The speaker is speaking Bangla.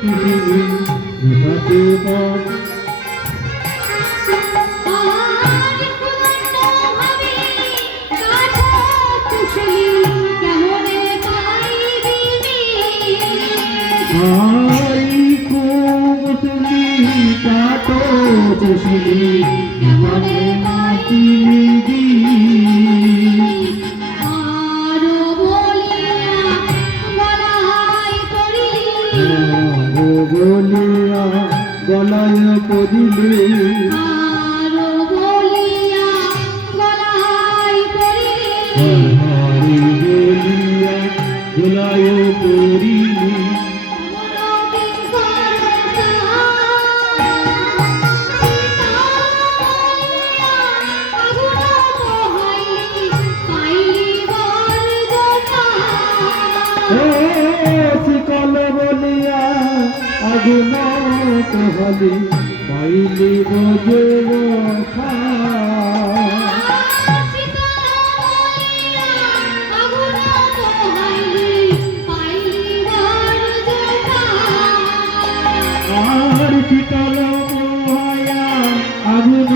পৃথিবী ঘুমাতে পার आई को मुसली काटो चुसली मने माटी दी आरो बोलिया गलाय पड़िले आरो बोलिया गलाय पड़िले गलाय पड़िले শিকল বলিয়া আগুন কহলি পাইলি বজে আর শীতল আগুন